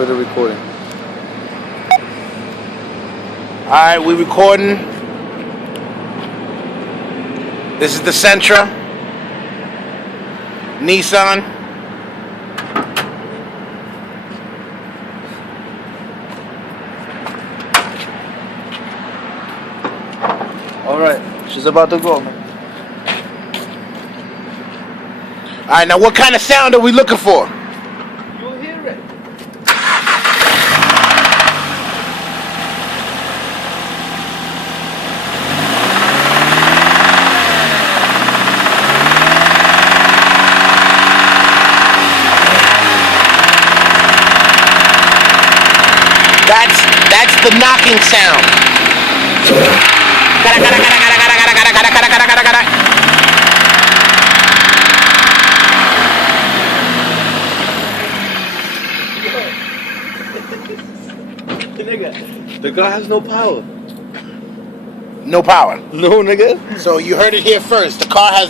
for the recording. Alright, we recording. This is the Sentra Nissan. Alright, she's about to go, man. Alright, now what kind of sound are we looking for? You'll hear it. That's the knocking sound. Nigga, the car has no power. No power. No, nigga. So you heard it here first. The car has